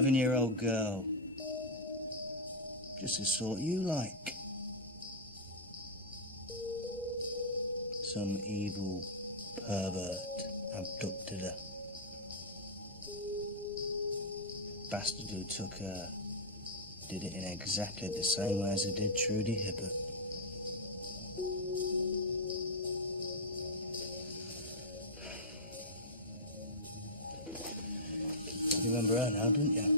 11-year-old girl. Just the sort you like. Some evil pervert abducted her. Bastard who took her did it in exactly the same way as he did Trudy Hibbert. You remember her now, don't you?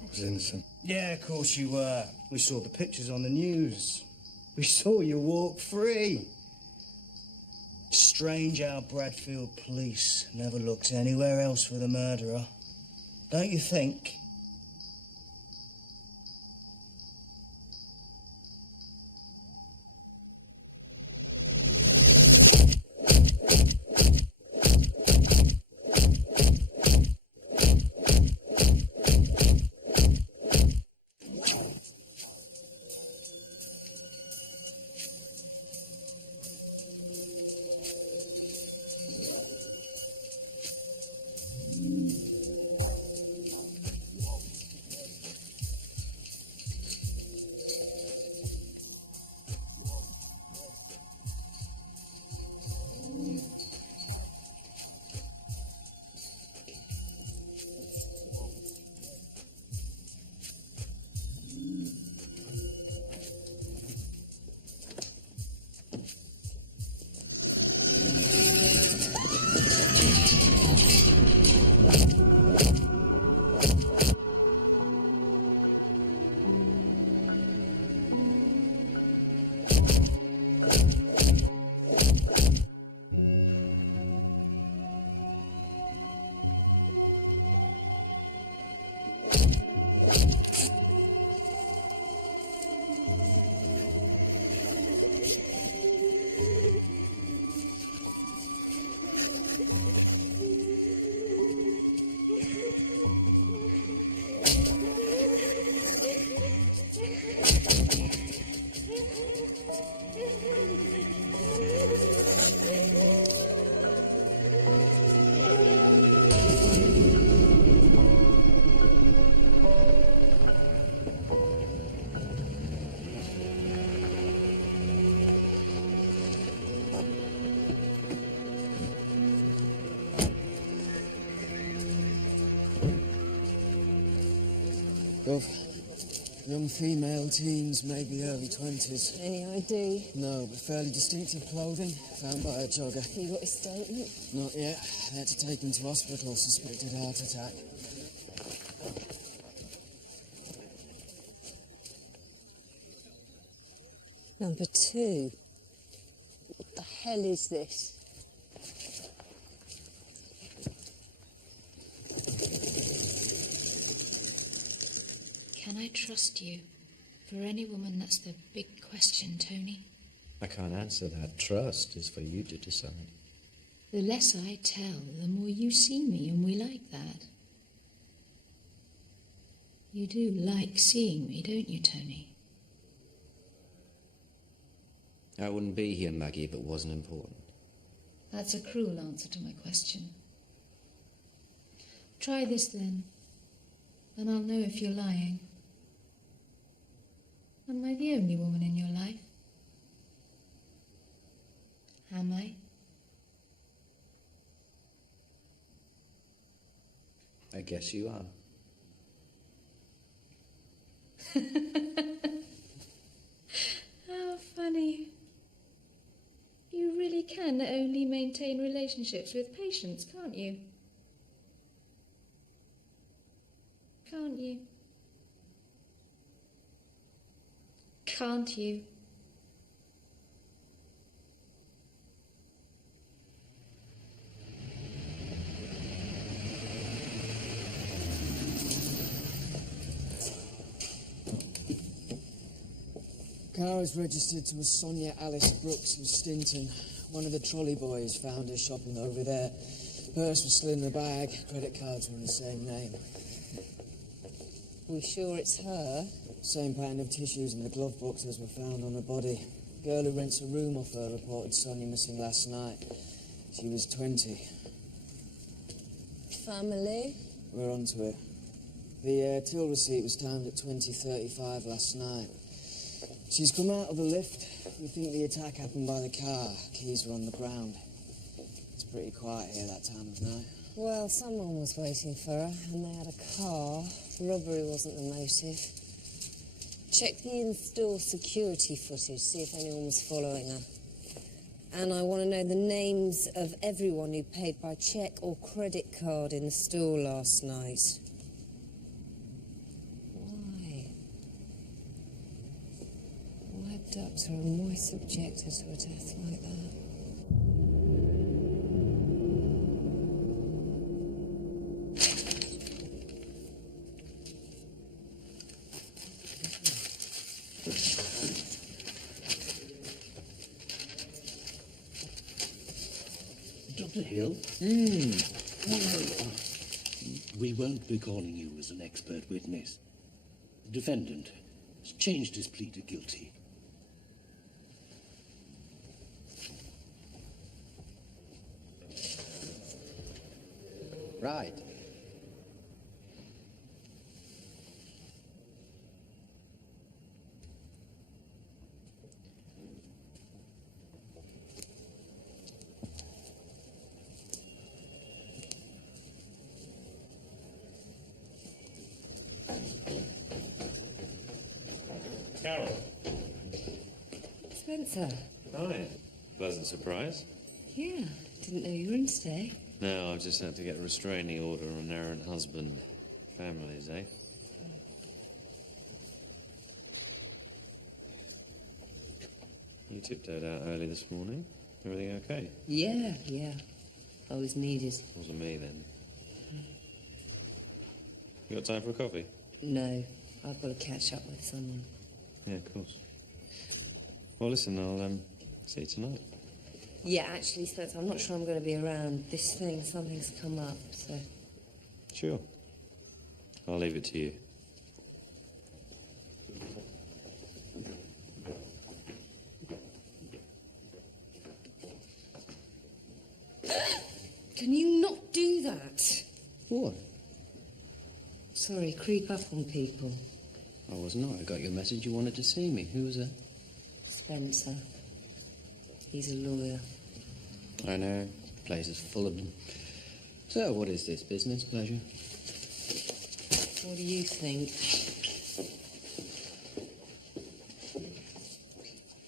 I was innocent. Yeah, of course you were. We saw the pictures on the news. We saw you walk free. Strange how Bradfield police never looked anywhere else for the murderer. Don't you think? Young female, teens, maybe early 20s. Any ID? No, but fairly distinctive clothing, found by a jogger. You got his statement? Not yet. They had to take him to hospital, suspected heart attack. Number 2. What the hell is this? Can I trust you? For any woman, that's the big question, Tony. I can't answer that. Trust is for you to decide. The less I tell, the more you see me, and we like that. You do like seeing me, don't you, Tony? I wouldn't be here, Maggie, if it wasn't important. That's a cruel answer to my question. Try this, then, and I'll know if you're lying. Am I the only woman in your life? Am I? I guess you are. How funny. You really can only maintain relationships with patients, can't you? Can't you? Can't you? Car is registered to a Sonia Alice Brooks of Stinton. One of the trolley boys found her shopping over there. Purse was still in the bag. Credit cards were in the same name. We sure it's her? Same pattern of tissues in the glove boxes were found on her body. Girl who rents a room off her reported Sonia missing last night. She was 20. Family? We're onto it. The till receipt was timed at 20:35 last night. She's come out of the lift. We think the attack happened by the car. Keys were on the ground. It's pretty quiet here that time of night. Well, someone was waiting for her, and they had a car. Robbery wasn't the motive. Check the in-store security footage, see if anyone was following her. And I want to know the names of everyone who paid by cheque or credit card in the store last night. Why? Why abduct her and why subject her to a death like that? Dr. Hill? We won't be calling you as an expert witness. The defendant has changed his plea to guilty. Right. Carol. Spencer? Hi. Pleasant surprise. Yeah, didn't know you were in today. No, I've just had to get a restraining order on an errant husband. Families, eh? You tiptoed out early this morning. Everything okay? Yeah. I was needed. Wasn't me then. You got time for a coffee? No, I've got to catch up with someone. Yeah, of course. Well, listen, I'll see you tonight. Yeah, actually, Spencer, I'm not sure I'm going to be around. Something's come up, so... Sure. I'll leave it to you. Can you not do that? What? Sorry, creep up on people. I was not. I got your message. You wanted to see me. Who was that? Spencer. He's a lawyer. I know. The place is full of them. So, what is this? Business? Pleasure? What do you think?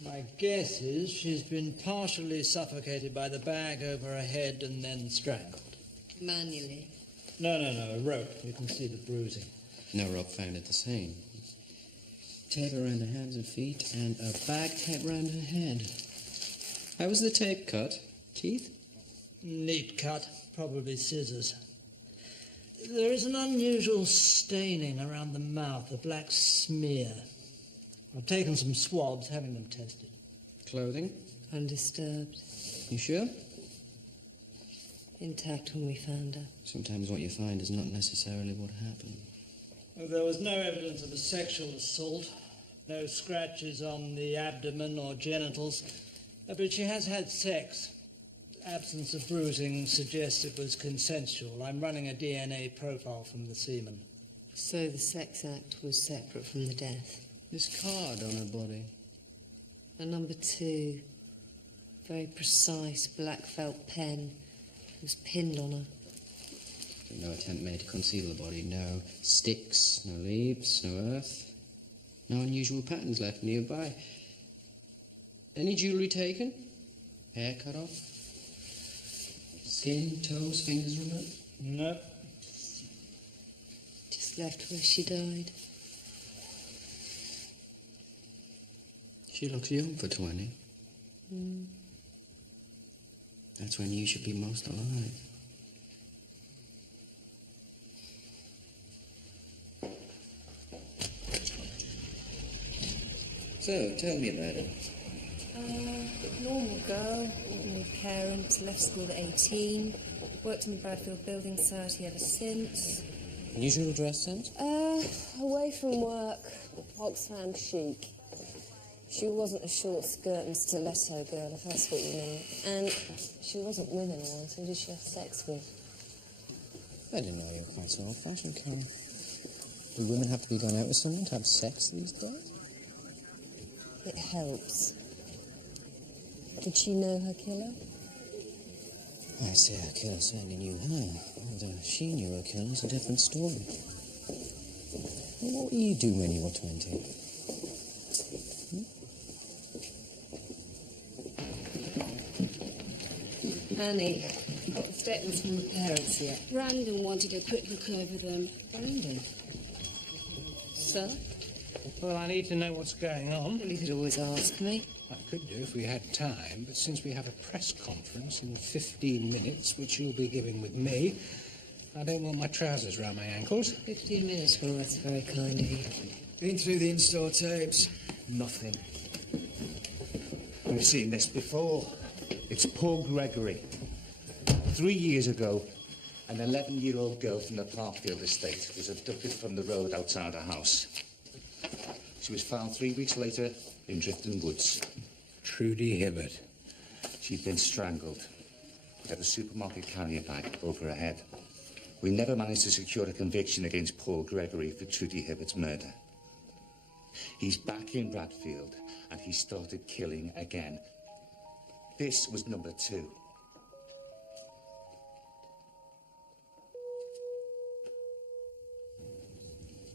My guess is she's been partially suffocated by the bag over her head and then strangled. Manually. No, a rope. You can see the bruising. No rope found at the scene. Tape around her hands and feet, and a bag tape around her head. How was the tape cut? Teeth? Neat cut, probably scissors. There is an unusual staining around the mouth, a black smear. I've taken some swabs, having them tested. Clothing? Undisturbed. You sure? Intact when we found her. Sometimes what you find is not necessarily what happened. Well, there was no evidence of a sexual assault, no scratches on the abdomen or genitals, but she has had sex. Absence of bruising suggests it was consensual. I'm running a DNA profile from the semen. So the sex act was separate from the death. This card on her body. A number 2. Very precise black felt pen. Was pinned on her. No attempt made to conceal the body. No sticks, no leaves, no earth. No unusual patterns left nearby. Any jewellery taken? Hair cut off? Skin, toes, fingers removed? No. Just left where she died. She looks young for 20. That's when you should be most alive. So, tell me about it. Normal girl, ordinary parents, left school at 18, worked in the Bradfield Building Society ever since. Usual dress sense? Away from work, Oxfam chic. She wasn't a short skirt and stiletto girl, if that's what you mean. And she wasn't with anyone, so who did she have sex with? I didn't know you were quite so old-fashioned, Carol. Do women have to be gone out with someone to have sex these days? It helps. Did she know her killer? I'd say her killer certainly knew her. Whether she knew her killer is a different story. Well, what were you doing when you were 20? Annie, got the statements from the parents yet? Brandon wanted a quick look over them. Brandon? Sir? Well, I need to know what's going on. Well, you could always ask me. I could do if we had time, but since we have a press conference in 15 minutes, which you'll be giving with me, I don't want my trousers round my ankles. 15 minutes, well, that's very kind of you. Been through the in-store tapes. Nothing. We've seen this before. It's Paul Gregory. 3 years ago, an 11-year-old girl from the Parkfield estate was abducted from the road outside her house. She was found 3 weeks later in Drifton Woods. Trudy Hibbert. She'd been strangled. Had a supermarket carrier bag over her head. We never managed to secure a conviction against Paul Gregory for Trudy Hibbert's murder. He's back in Bradfield, and he started killing again. This was number 2.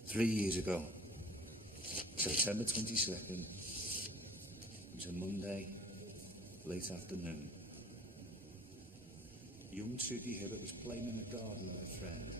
Three years ago, September 22nd, it was a Monday, late afternoon. Young Trudy Hibbert was playing in the garden with a friend.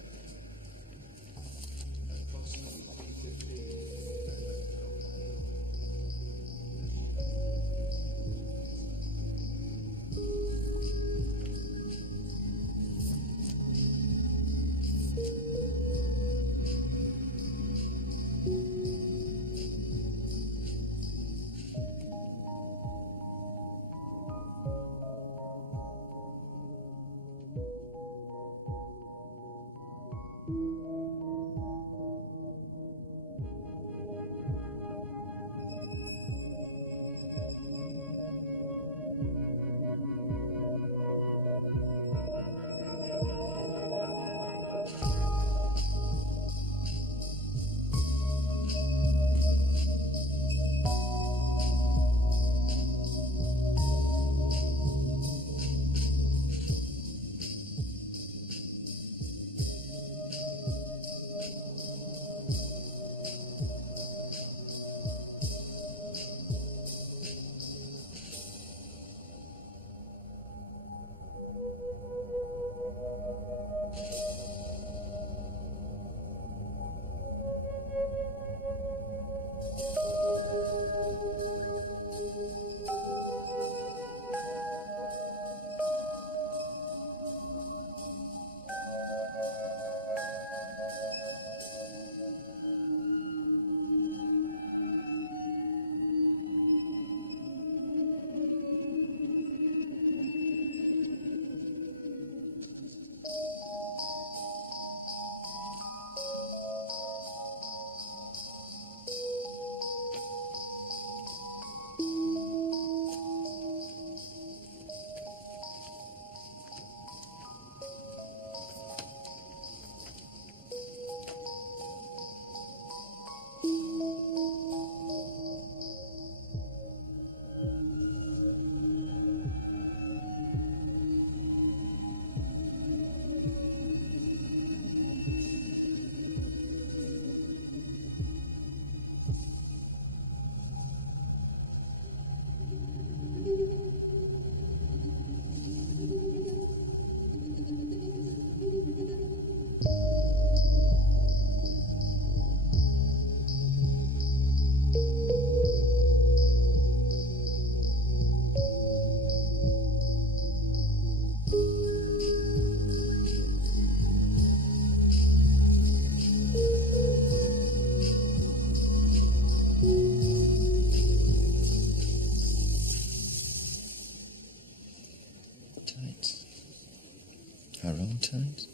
Our own times?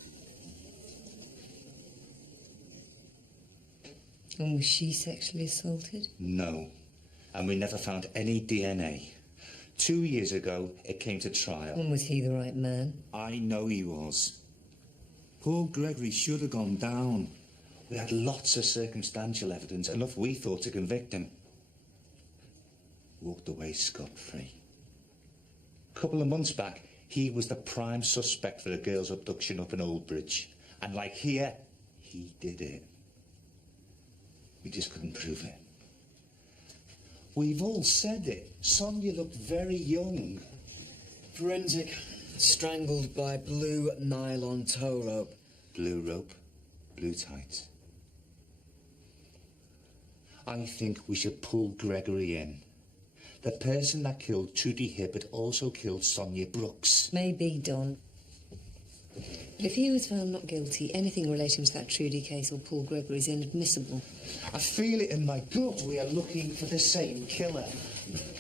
And was she sexually assaulted? No. And we never found any DNA. 2 years ago, it came to trial. And was he the right man? I know he was. Paul Gregory should have gone down. We had lots of circumstantial evidence, enough we thought to convict him. Walked away scot-free. A couple of months back, he was the prime suspect for the girl's abduction up in Oldbridge. And like here, he did it. We just couldn't prove it. We've all said it. Sonia looked very young. Forensic. Strangled by blue nylon tow rope. Blue rope, blue tights. I think we should pull Gregory in. The person that killed Trudy Hibbert also killed Sonia Brooks. Maybe, Don. If he was found not guilty, anything relating to that Trudy case or Paul Gregory is inadmissible. I feel it in my gut. We are looking for the same killer.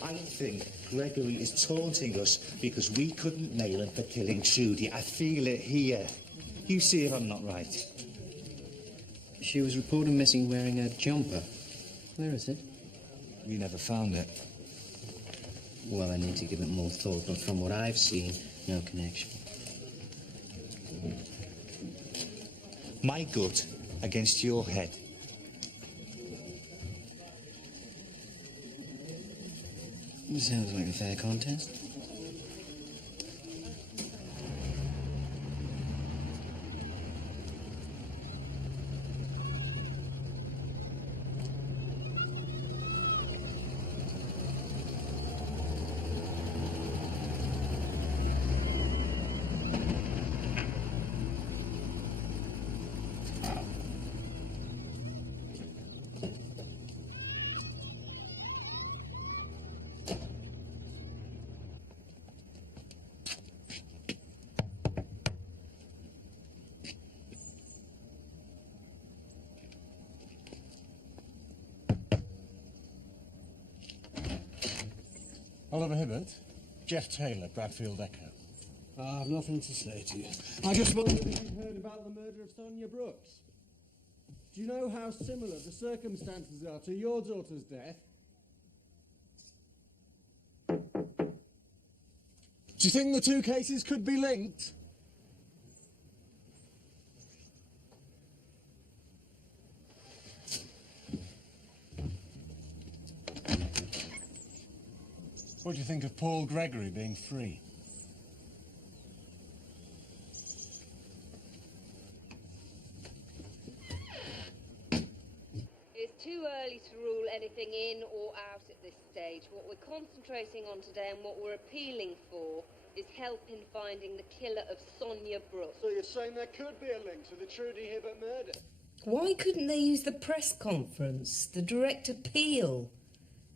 I think Gregory is taunting us because we couldn't nail him for killing Trudy. I feel it here. You see if I'm not right. She was reported missing wearing a jumper. Where is it? We never found it. Well, I need to give it more thought, but from what I've seen, no connection. My gut against your head. Sounds like a fair contest. Oliver Hibbert, Jeff Taylor, Bradfield Echo. I have nothing to say to you. I just wondered if you heard about the murder of Sonia Brooks. Do you know how similar the circumstances are to your daughter's death? Do you think the two cases could be linked? What do you think of Paul Gregory being free? It's too early to rule anything in or out at this stage. What we're concentrating on today and what we're appealing for is help in finding the killer of Sonia Brooks. So you're saying there could be a link to the Trudy Hibbert murder? Why couldn't they use the press conference, the direct appeal?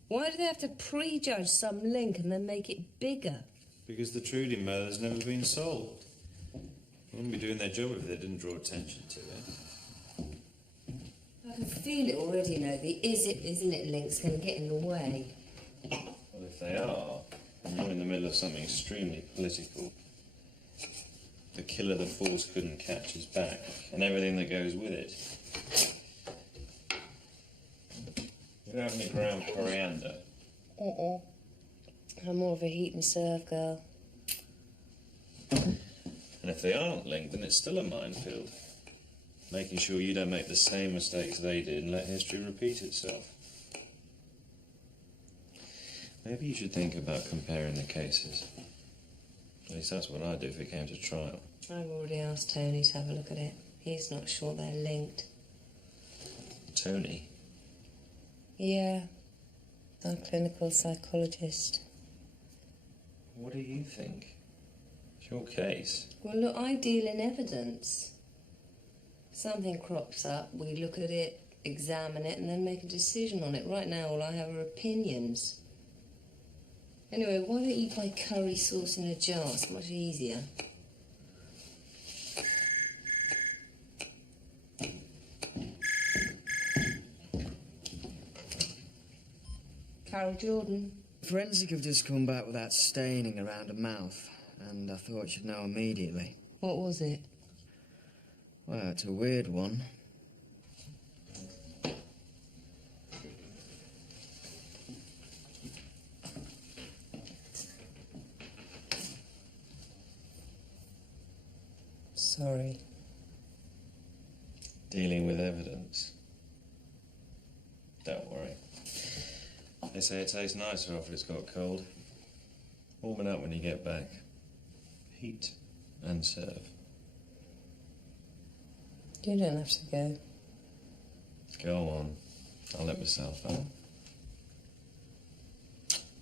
Why do they have to prejudge some link and then make it bigger? Because the Trudy murder's never been solved. They wouldn't be doing their job if they didn't draw attention to it. I can feel it already, you know. The isn't it link's going to get in the way. Well, if they are, then you're in the middle of something extremely political. The killer the force couldn't catch is back, and everything that goes with it. You don't have any ground coriander? I'm more of a heat and serve girl. And if they aren't linked, then it's still a minefield. Making sure you don't make the same mistakes they did and let history repeat itself. Maybe you should think about comparing the cases. At least that's what I'd do if it came to trial. I've already asked Tony to have a look at it. He's not sure they're linked. Tony? Yeah, our clinical psychologist. What do you think? It's your case. Well, look, I deal in evidence. Something crops up, we look at it, examine it, and then make a decision on it. Right now, all I have are opinions. Anyway, why don't you buy curry sauce in a jar? It's much easier. Carol Jordan. Forensic have just come back with that staining around her mouth, and I thought she'd know immediately. What was it? Well, it's a weird one. Sorry. Dealing with evidence. Don't worry. They say it tastes nicer after it's got cold. Warm it up when you get back. Heat and serve. You don't have to go. Go on. I'll let myself out.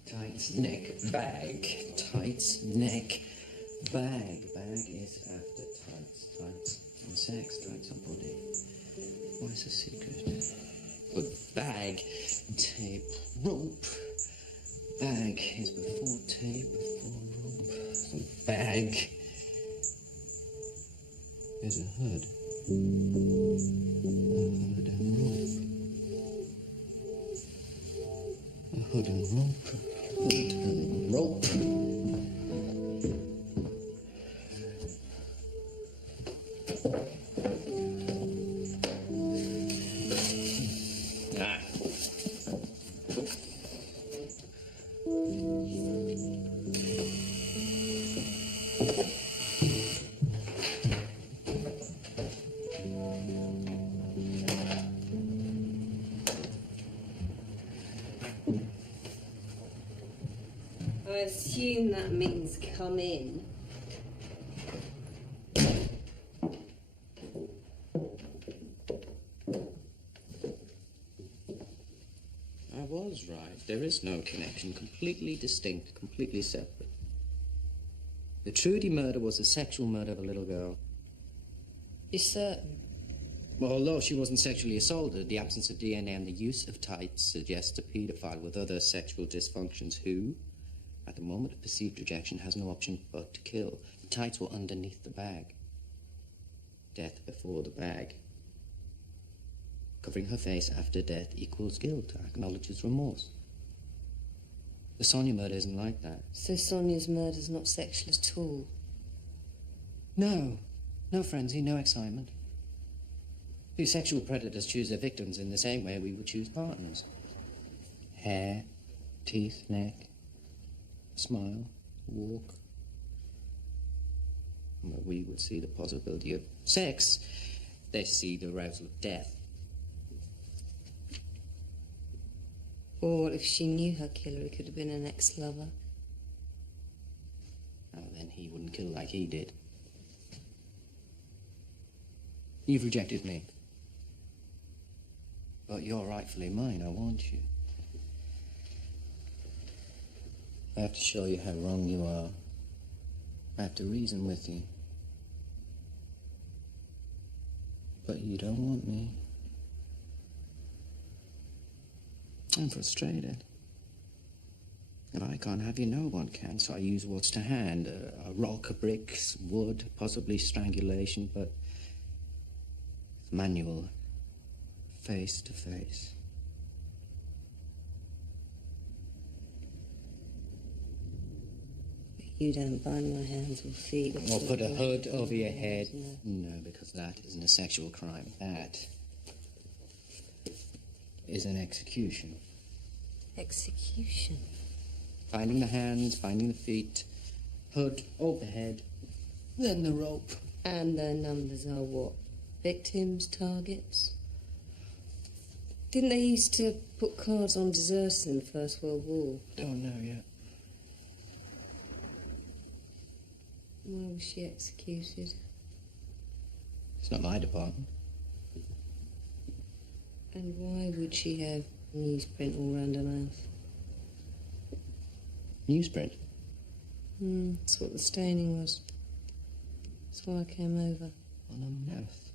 Tights, neck, bag. Tights, neck, bag. Bag is after tights. Tights on sex, tights on body. What's the secret? But bag, tape, rope. Bag is before tape, before rope. So bag is a hood. A hood and rope. A hood and rope. Hood and rope. Ah. I assume that means come in. I was right. There is no connection. Completely distinct, completely separate. The Trudy murder was a sexual murder of a little girl. You're certain? Well, although she wasn't sexually assaulted, the absence of DNA and the use of tights suggests a paedophile with other sexual dysfunctions who, at the moment of perceived rejection, has no option but to kill. The tights were underneath the bag. Death before the bag. Covering her face after death equals guilt, acknowledges remorse. The Sonia murder isn't like that. So Sonia's murder's not sexual at all? No. No frenzy, no excitement. Do sexual predators choose their victims in the same way we would choose partners? Hair, teeth, neck, smile, walk. Well, we would see the possibility of sex. They see the arousal of death. Or if she knew her killer, it could have been an ex-lover. Oh, then he wouldn't kill like he did. You've rejected me. But you're rightfully mine, I want you. I have to show you how wrong you are. I have to reason with you. But you don't want me. I'm frustrated. If I can't have you, no one can, so I use what's to hand. A rock, a brick, wood, possibly strangulation, but it's manual, face to face. You don't bind my hands or feet. Or put a hood over your head. No, because that isn't a sexual crime. That is an execution. Execution? Binding the hands, binding the feet, hood over the head, then the rope. And their numbers are what? Victims, targets? Didn't they used to put cards on deserters in the First World War? Don't know yet. Why was she executed? It's not my department. And why would she have newsprint all round her mouth? Newsprint? That's what the staining was. That's why I came over. On her mouth.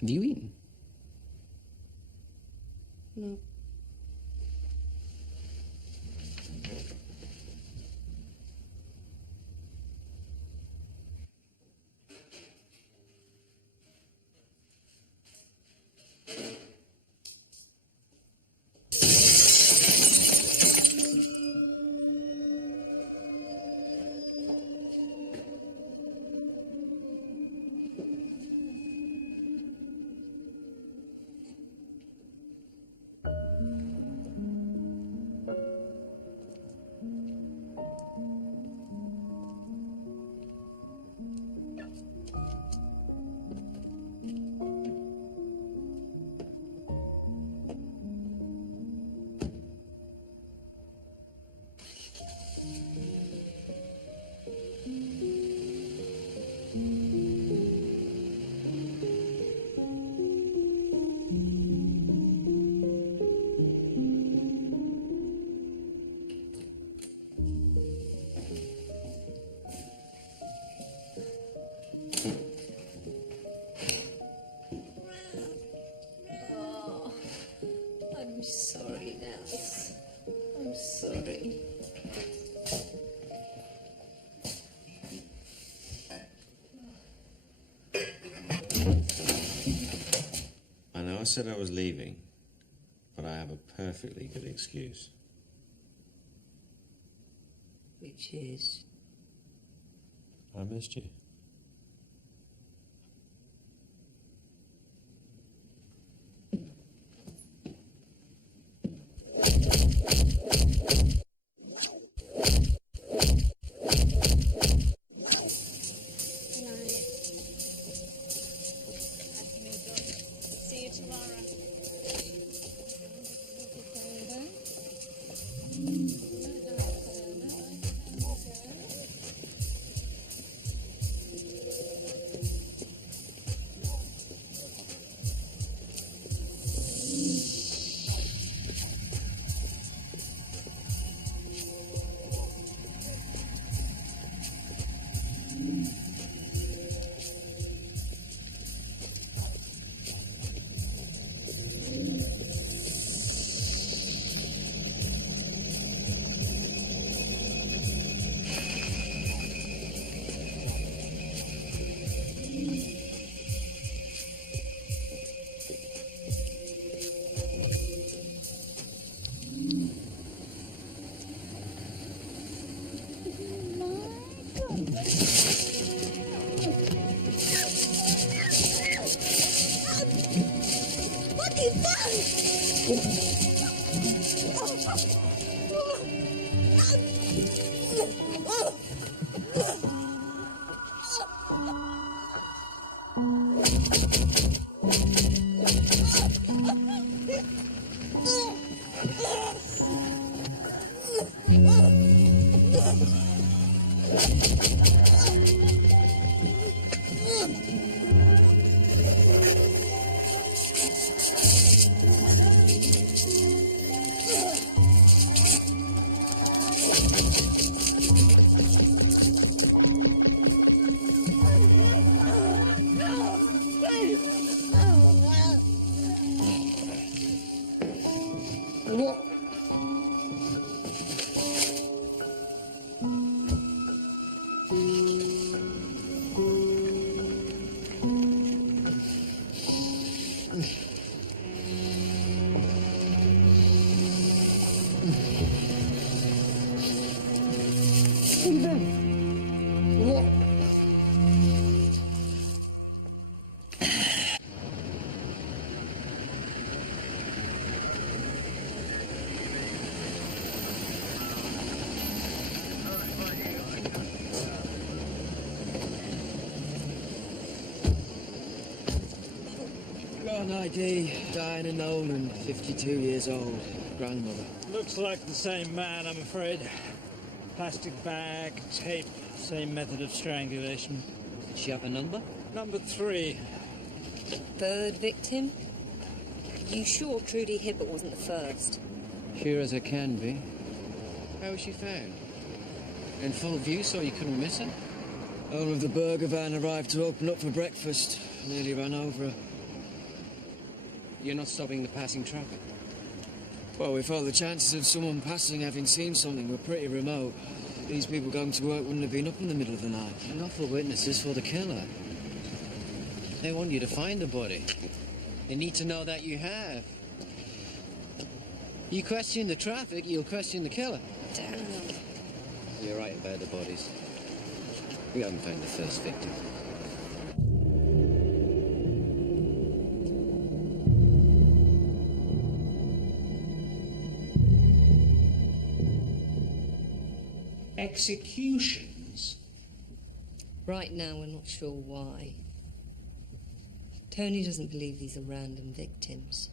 Have you eaten? No. said I was leaving, but I have a perfectly good excuse. Which is? I missed you. See you tomorrow. What have you done? Got an ID, Diana Nolan, 52 years old, grandmother. Looks like the same man, I'm afraid. Plastic bag, tape, same method of strangulation. Did she have a number? Number 3. Third victim? You sure Trudy Hibbert wasn't the first? Sure as I can be. How was she found? In full view so you couldn't miss her? Owner of the burger van arrived to open up for breakfast. Nearly ran over her. You're not stopping the passing traffic? Well, we felt the chances of someone passing having seen something were pretty remote. These people going to work wouldn't have been up in the middle of the night. Not for witnesses for the killer. They want you to find the body. They need to know that you have. You question the traffic, you'll question the killer. Damn. You're right about the bodies. We haven't found the first victim. Executions? Right now, we're not sure why. Tony doesn't believe these are random victims.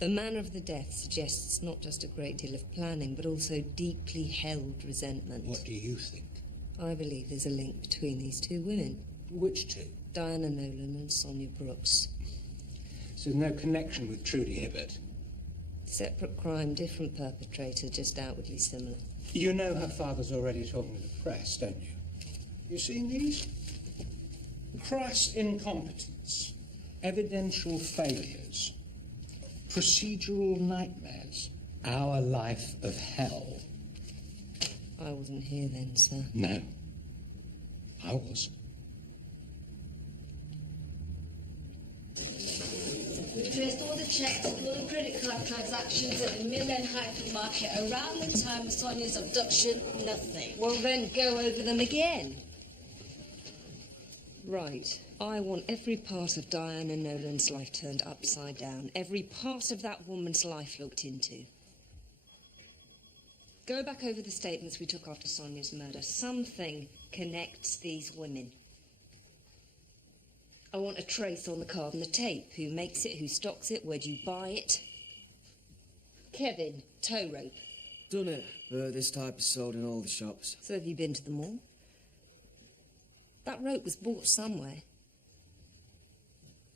The manner of the death suggests not just a great deal of planning, but also deeply held resentment. What do you think? I believe there's a link between these two women. Which two? Diana Nolan and Sonia Brooks. So there's no connection with Trudy Hibbert? Separate crime, different perpetrator, just outwardly similar. You know her father's already talking to the press, don't you? You seen these? Crass incompetence, evidential failures, procedural nightmares, our life of hell. I wasn't here then, sir. No, I was. traced all the checks and all the credit card transactions at the Mill End hypermarket around the time of Sonia's abduction. Nothing. Well, then go over them again. Right. I want every part of Diana Nolan's life turned upside down. Every part of that woman's life looked into. Go back over the statements we took after Sonia's murder. Something connects these women. I want a trace on the card and the tape. Who makes it, who stocks it, where do you buy it? Kevin, tow rope. Done it. This type is sold in all the shops. So have you been to them all? That rope was bought somewhere.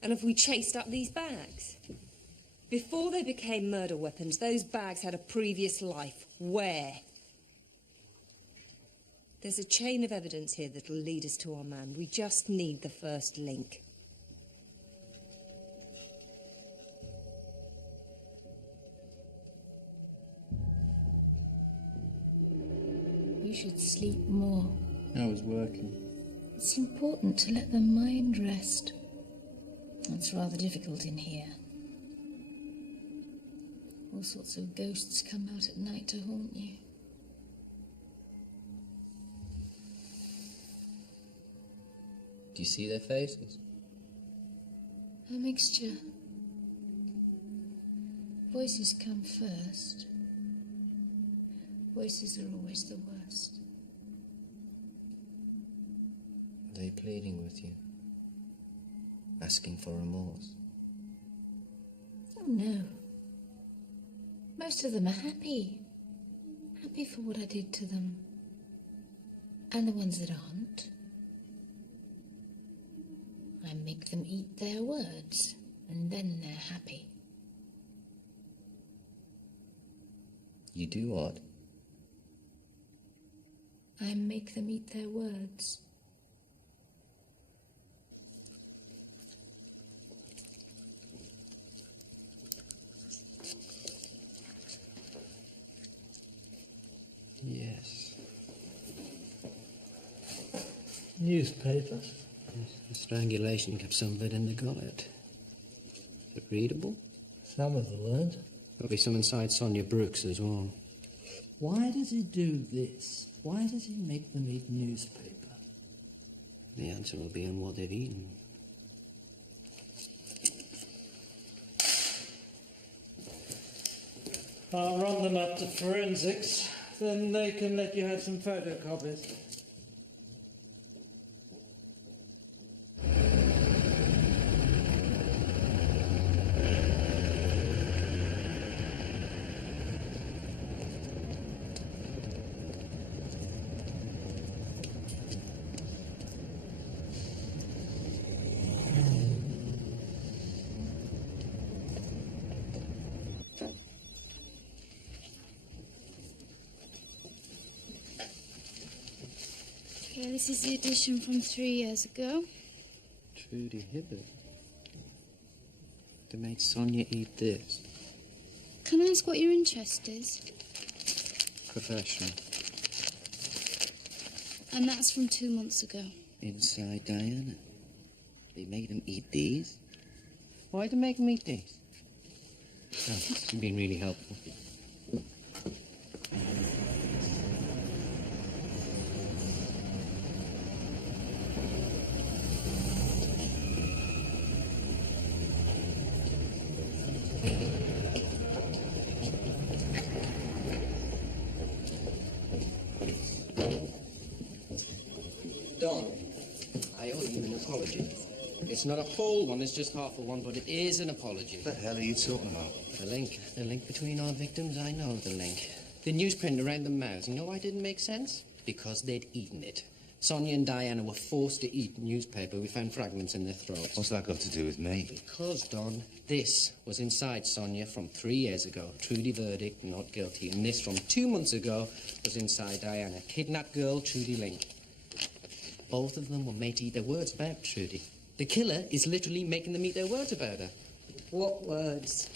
And have we chased up these bags? Before they became murder weapons, those bags had a previous life. Where? There's a chain of evidence here that'll lead us to our man. We just need the first link. You should sleep more. I was working. It's important to let the mind rest. That's rather difficult in here. All sorts of ghosts come out at night to haunt you. Do you see their faces? A mixture. Voices come first. Voices are always the worst. Are they pleading with you? Asking for remorse? Oh, no. Most of them are happy. Happy for what I did to them. And the ones that aren't, I make them eat their words, and then they're happy. You do what? I make them eat their words. Yes. Newspaper. The strangulation kept some of it in the gullet. Is it readable? Some of the words. There'll be some inside Sonia Brooks as well. Why does he do this? Why does he make them eat newspaper? The answer will be in what they've eaten. I'll run them up to forensics. Then they can let you have some photocopies. Yeah, this is the edition from 3 years ago. Trudy Hibbert. They made Sonia eat this. Can I ask what your interest is? Professional. And that's from 2 months ago. Inside Diana. They made him eat these? Why'd they make him eat these? Oh, this has been really helpful. Don, I owe you an apology. It's not a whole one, it's just half a one, but it is an apology. What the hell are you talking about? The link between our victims, I know the link. The newsprint around the mouths, you know why it didn't make sense? Because they'd eaten it. Sonia and Diana were forced to eat newspaper. We found fragments in their throats. What's that got to do with me? Because, Don, this was inside Sonia from 3 years ago. Trudy verdict, not guilty. And this from 2 months ago was inside Diana. Kidnapped girl, Trudy Link. Both of them were made to eat their words about Trudy. The killer is literally making them eat their words about her. What words?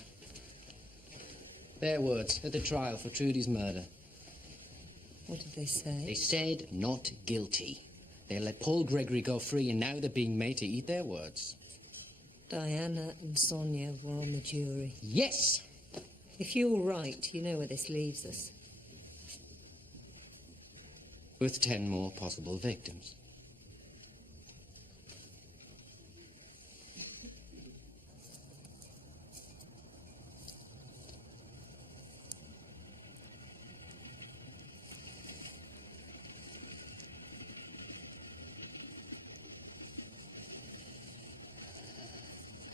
Their words at the trial for Trudy's murder. What did they say? They said not guilty. They let Paul Gregory go free, and now they're being made to eat their words. Diana and Sonia were on the jury. Yes! If you're right, you know where this leaves us. With 10 more possible victims.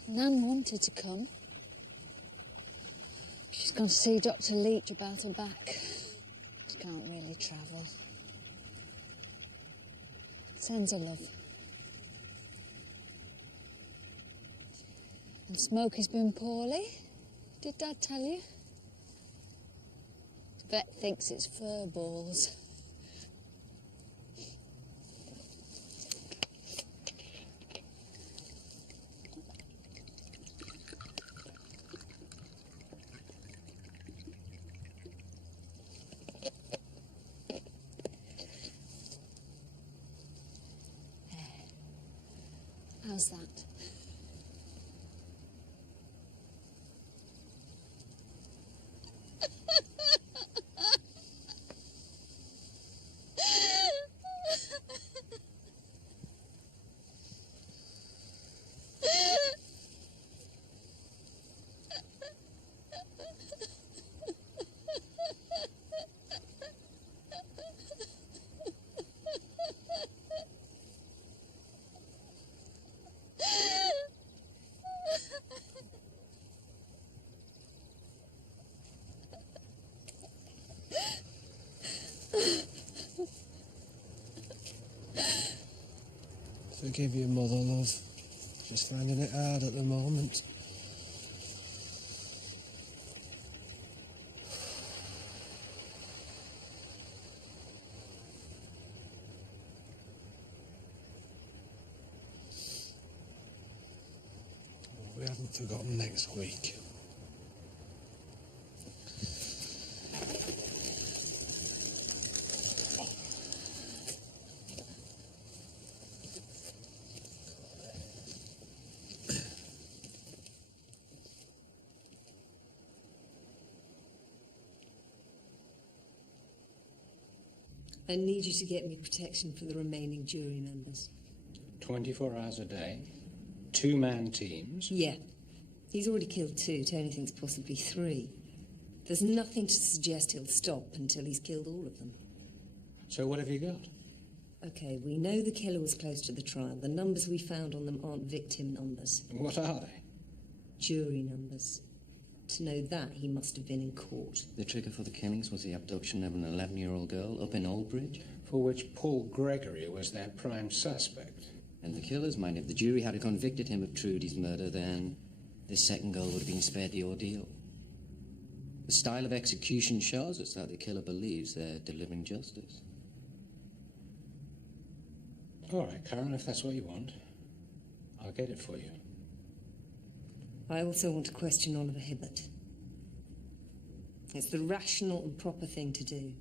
Nan wanted to come. She's gone to see Dr. Leach about her back. She can't really travel. Sends her love. And Smokey's been poorly. Did Dad tell you? The vet thinks it's fur balls. How's that? Forgive your mother, love. Just finding it hard at the moment. We haven't forgotten next week. I need you to get me protection for the remaining jury members. 24 hours a day? 2-man teams? Yeah. He's already killed 2. Tony thinks possibly 3. There's nothing to suggest he'll stop until he's killed all of them. So what have you got? Okay, we know the killer was close to the trial. The numbers we found on them aren't victim numbers. What are they? Jury numbers. To know that, he must have been in court. The trigger for the killings was the abduction of an 11-year-old girl up in Oldbridge. For which Paul Gregory was their prime suspect. And the killer's mind, if the jury had convicted him of Trudy's murder, then this second girl would have been spared the ordeal. The style of execution shows us that the killer believes they're delivering justice. All right, Karen, if that's what you want, I'll get it for you. I also want to question Oliver Hibbert. It's the rational and proper thing to do.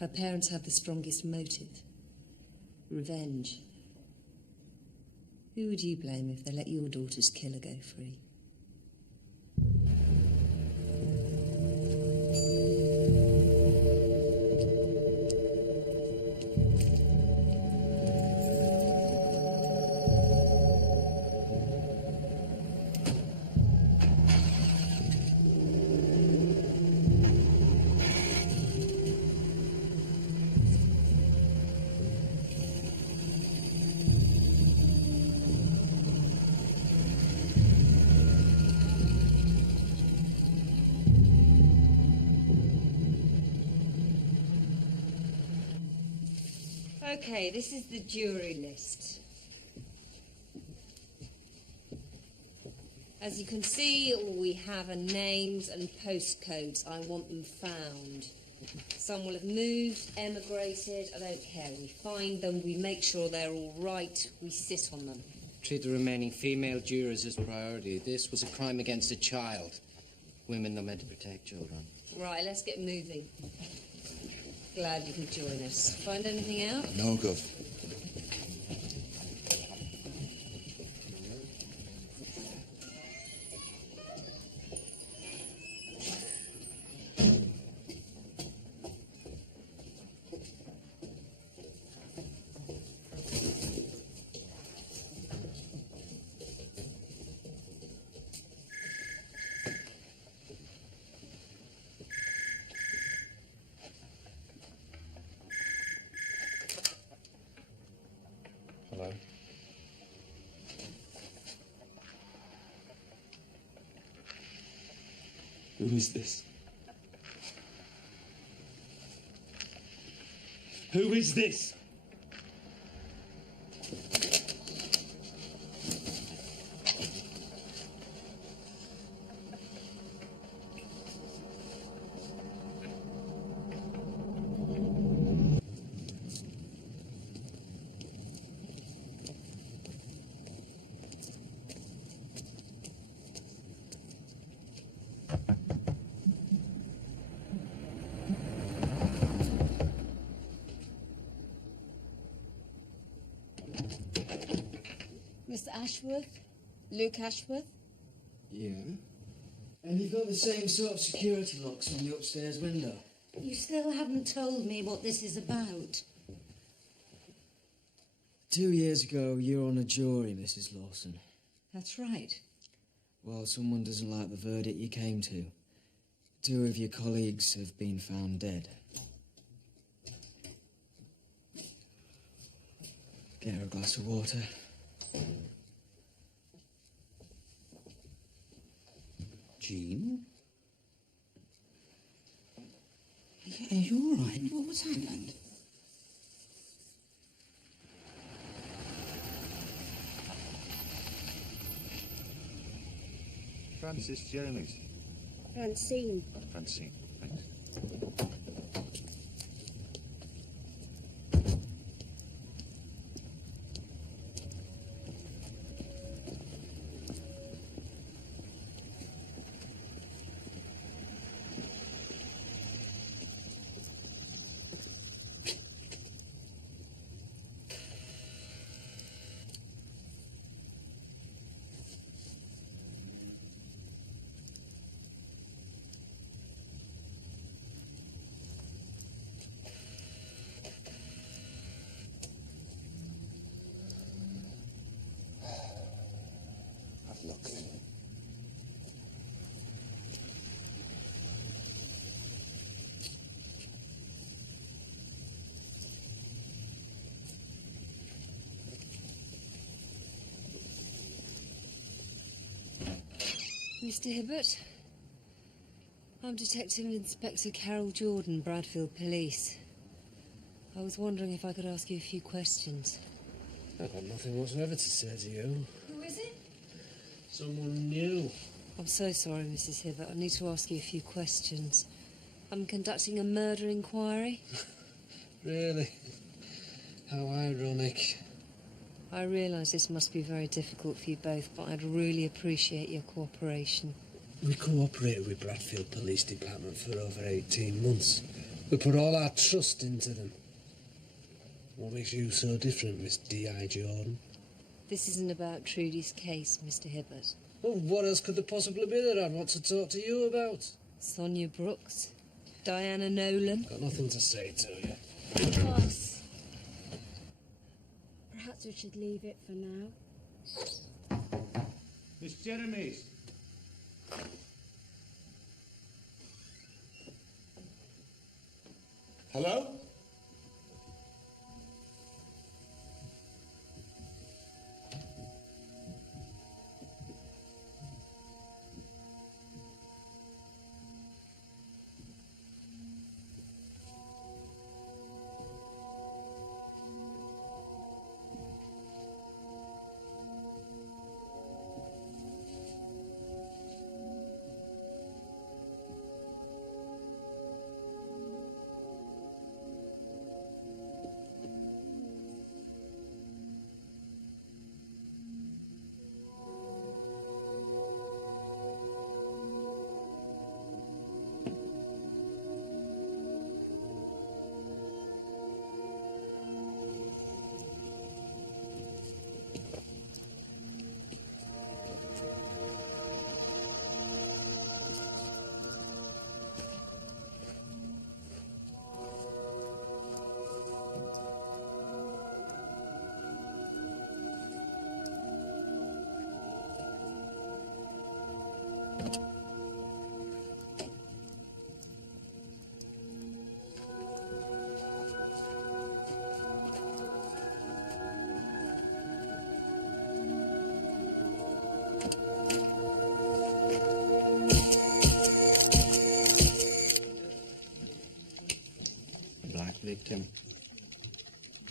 Her parents have the strongest motive. Revenge. Who would you blame if they let your daughter's killer go free? Okay, this is the jury list. As you can see, all we have are names and postcodes. I want them found. Some will have moved, emigrated, I don't care. We find them, we make sure they're all right, we sit on them. Treat the remaining female jurors as priority. This was a crime against a child. Women are meant to protect children. Right, let's get moving. Glad you could join us. Find anything out? No, Gov. Who is this? Who is this? Mr. Ashworth? Luke Ashworth? Yeah? And you've got the same sort of security locks on the upstairs window. You still haven't told me what this is about. 2 years ago, you were on a jury, Mrs. Lawson. That's right. Well, someone doesn't like the verdict you came to. 2 of your colleagues have been found dead. Get her a glass of water. Jean? Yeah, you all right? What's happened? Francis Jones. Francine. Francine, thanks. Look. Mr. Hibbert? I'm Detective Inspector Carol Jordan, Bradfield Police. I was wondering if I could ask you a few questions. I've got nothing whatsoever to say to you. Who is it? Someone new. I'm so sorry, Mrs. Hibbert. I need to ask you a few questions. I'm conducting a murder inquiry. Really? How ironic. I realise this must be very difficult for you both, but I'd really appreciate your cooperation. We cooperated with Bradfield Police Department for over 18 months. We put all our trust into them. What makes you so different, Miss D.I. Jordan? This isn't about Trudy's case, Mr. Hibbert. Well, what else could there possibly be that I'd want to talk to you about? Sonia Brooks? Diana Nolan? Got nothing to say to you. Boss. Perhaps we should leave it for now. Miss Jeremys. Hello?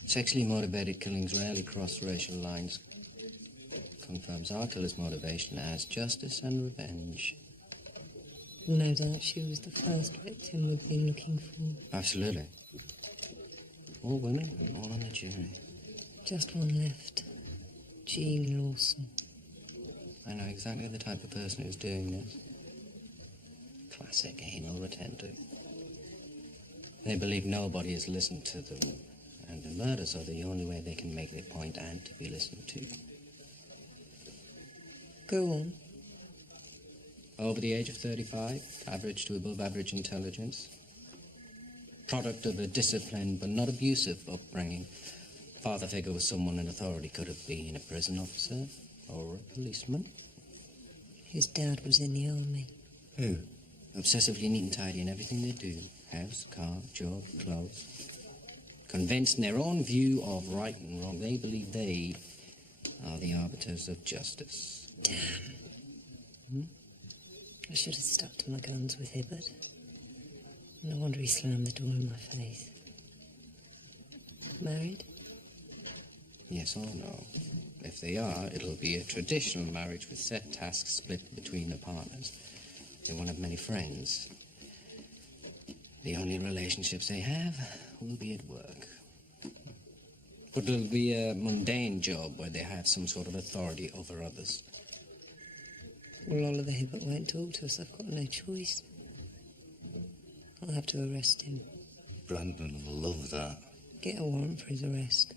Sexually motivated killings rarely cross racial lines. Confirms our killer's motivation as justice and revenge. No doubt she was the first victim we've been looking for. Absolutely. All women, all on the jury. Just one left. Jean Lawson. I know exactly the type of person who's doing this. Classic anal retentive. They believe nobody has listened to them, and the murders are the only way they can make their point and to be listened to. Go on. Over the age of 35, average to above average intelligence. Product of a disciplined but not abusive upbringing. Father figure was someone in authority, could have been a prison officer or a policeman. His dad was in the army. Who? Obsessively neat and tidy in everything they do. House, car, job, clothes. Convinced in their own view of right and wrong, they believe they are the arbiters of justice. Damn. I should have stuck to my guns with Hibbert. No wonder he slammed the door in my face. Married? Yes or no? If they are, it'll be a traditional marriage with set tasks split between the partners. They won't have many friends. The only relationships they have will be at work. But it'll be a mundane job where they have some sort of authority over others. Well, Oliver Hibbert won't talk to us. I've got no choice. I'll have to arrest him. Brandon will love that. Get a warrant for his arrest.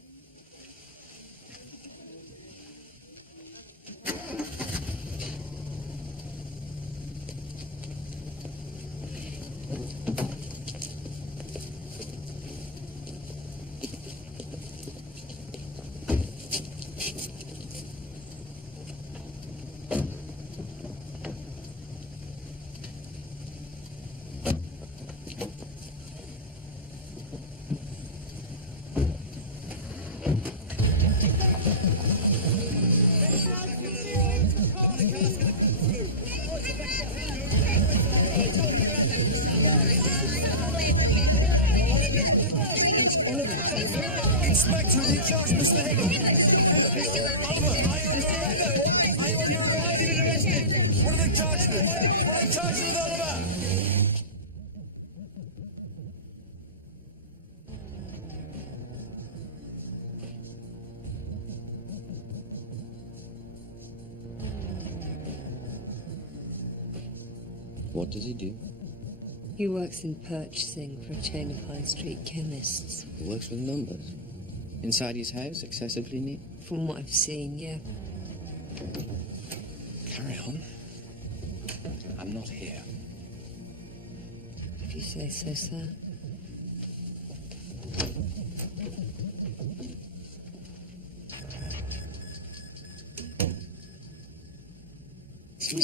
Inspector, we charge Mr. Higgins. Oliver, are you under arrest? Are you under arrest? You've been arrested. What are they charging with? What are they charging with, Oliver? What does he do? He works in purchasing for a chain of high street chemists. He works with numbers. Inside his house, excessively neat? From what I've seen, yeah. Carry on. I'm not here. If you say so, sir. Have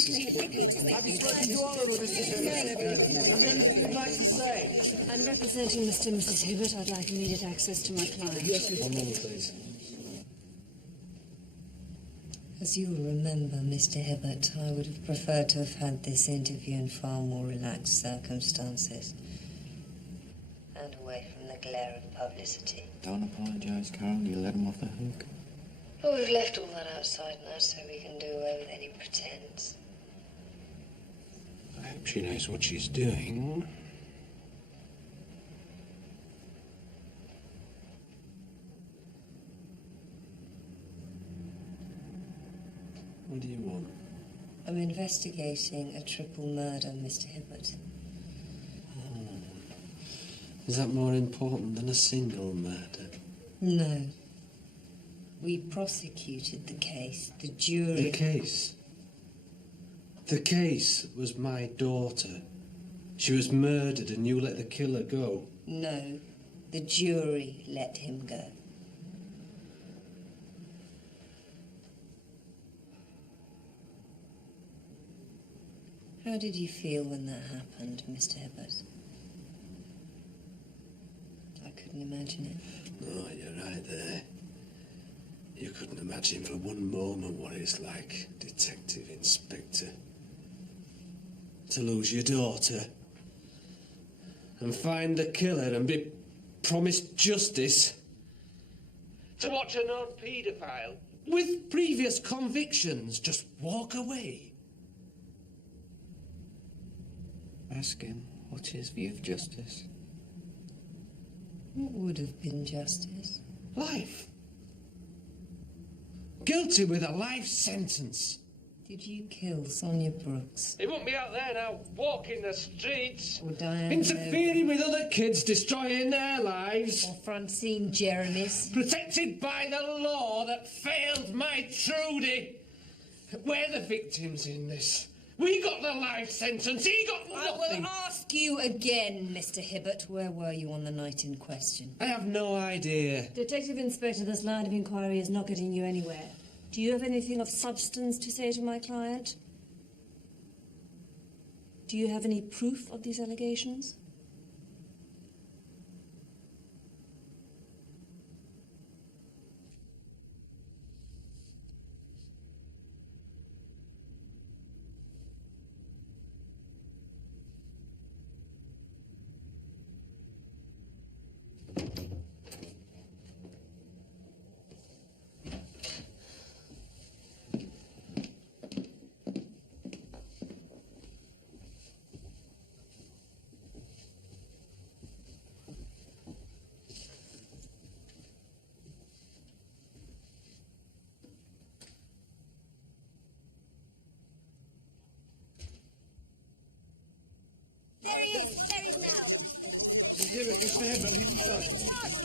you spoken to Oliver, Mr. Hibbert? Have you anything you'd like to say? I'm representing Mr. and Mrs. Hibbert. I'd like immediate access to my client. Yes, one moment, please. As you'll remember, Mr. Hibbert, I would have preferred to have had this interview in far more relaxed circumstances. And away from the glare of publicity. Don't apologise, Carol. You let him off the hook. Well, we've left all that outside now so we can do away with any pretense. I hope she knows what she's doing. What do you want? I'm investigating a triple murder, Mr. Hibbert. Is that more important than a single murder? No. We prosecuted the case. The jury... The case? The case was my daughter. She was murdered and you let the killer go. No. The jury let him go. How did you feel when that happened, Mr. Hibbert? I couldn't imagine it. No, you're right there. You couldn't imagine for one moment what it's like, Detective Inspector. To lose your daughter and find the killer and be promised justice To watch a known paedophile with previous convictions just walk away? Ask him what's his view of justice. What would have been justice? Life. Guilty with a life sentence. Did you kill Sonia Brooks? He won't be out there now, walking the streets, Or Diane interfering with other kids, destroying their lives. Or Francine Jeremy's? Protected by the law that failed my Trudy. We're the victims in this. We got the life sentence, he got nothing. I will ask you again, Mr. Hibbert, where were you on the night in question? I have no idea. Detective Inspector, this line of inquiry is not getting you anywhere. Do you have anything of substance to say to my client? Do you have any proof of these allegations?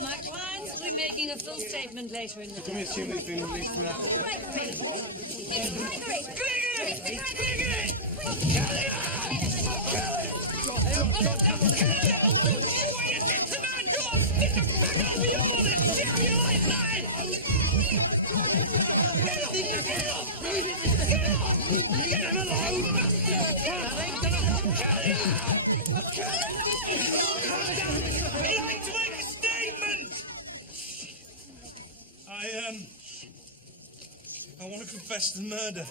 My clients will be making a full statement later in the day. Let me assume he's been released without... I want to confess the murder.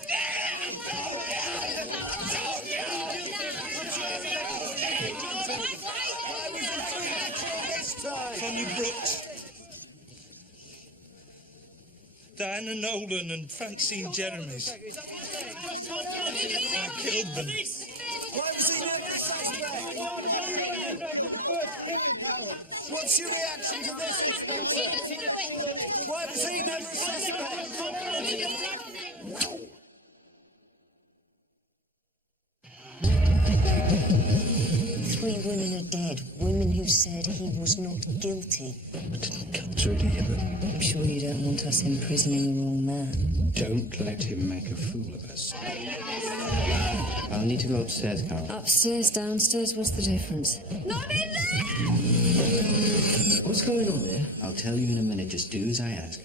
Sonia Brooks, Diana Nolan and Francine Jeremy's. I killed them. Why was he never a suspect? What's your reaction to this, Inspector? Why was he never a suspect? 3 women are dead. Women who said he was not guilty. Trudy Hibbert. I'm sure you don't want us imprisoning the wrong man. Don't let him make a fool of us. I'll need to go upstairs, Carol. Upstairs, downstairs, what's the difference? Not in there! What's going on there? I'll tell you in a minute. Just do as I ask.